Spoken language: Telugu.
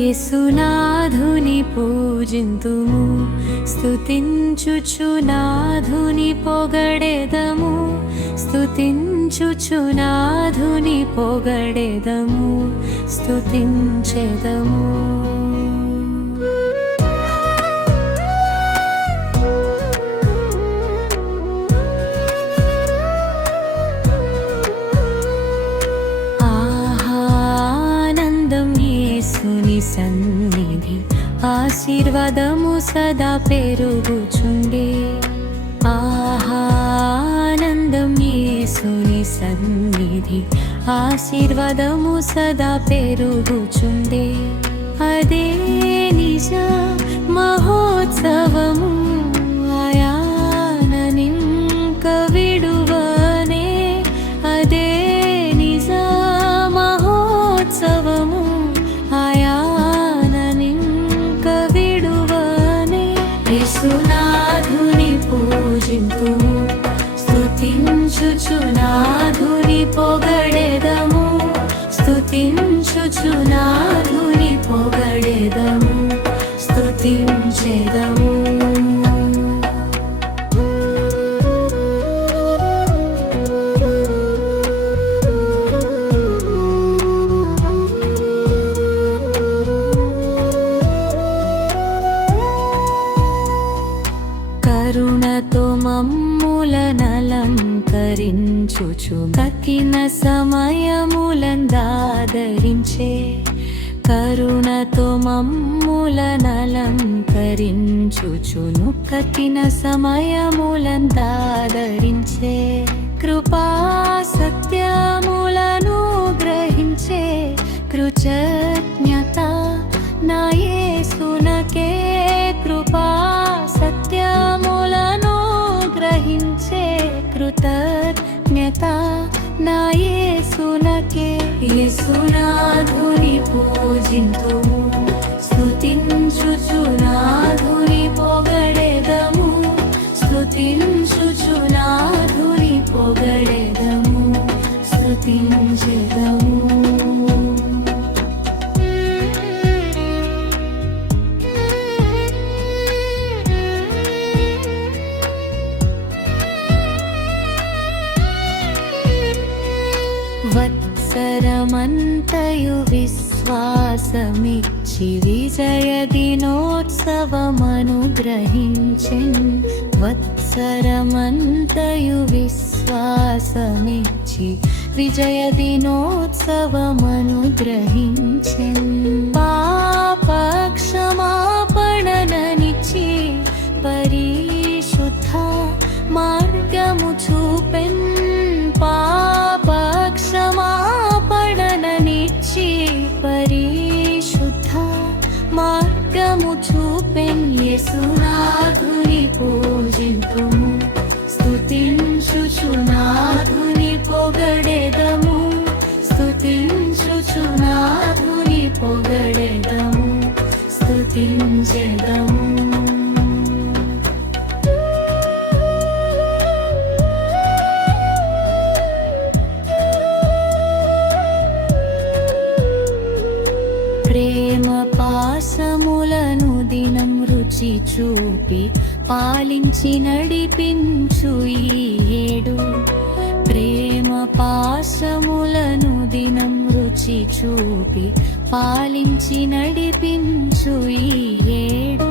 యేసునాథుని పూజింతుము, స్తుతించుచు నాథుని పొగడెదము, స్తుతించుచు నాథుని పొగడెదము, స్తుతించెదము. సన్నిధి ఆశీర్వాదము సదా పెరుగుచుండే, ఆనందం యేసుని సన్నిధి ఆశీర్వాదము సదా పెరుగుచుండే. అదే నిజ మహోత్సవము, ఆయాననింక విడువనే. అదే నిజ మహోత్సవము, యేసునాథుని పూజింతుము, స్తుతించుచు నాథుని పొగడెదము, స్తుతించుచు నాథుని పొగడెదము, స్తుతించెదము. కరుణతో మమ్ములనలంకరించుచు కఠిన సమయములందాదరించే, కరుణతో మమ్ములనలంకరించుచును కఠిన సమయములందాదరించే. కృపా సత్యములను గ్రహించే, కృతజ్ఞత నా యేసునకే. కృపా సత్యములను గ్రహించే, కృతజ్ఞత నా యేసునకే. యేసునాథుని పూజింతుము, స్తుతించుచు నాథుని పొగడెదము, స్తుతించుచు నాథుని పొగడెదము, స్తుతించెదము. వత్సరమంతయు విశ్వాసమిచ్చి విజయ దినోత్సవమనుగ్రహించెన్, వత్సరమంతయు విశ్వాసమిచ్చి విజయ దినోత్సవమనుగ్రహించెన్. పాపక్షమాపణనిచ్చి పరిశుద్ధ మార్గము చూపెన్, పాపక్షమాపణనిచ్చి పరిశుద్ధ మార్గము చూపెన్. యేసునాథుని పూజింతుము, స్తుతించుచు నాథుని పొగడెదము, స్తుతించుచు నాథుని పొగడెదము, స్తుతించెదము. ప్రేమ పాసములను దినం రుచి చూపి పాలించి నడిపించు ఈ ఏడు, ప్రేమ పాసములను దినం రుచి చూపి పాలించి నడిపించు ఈ ఏడు.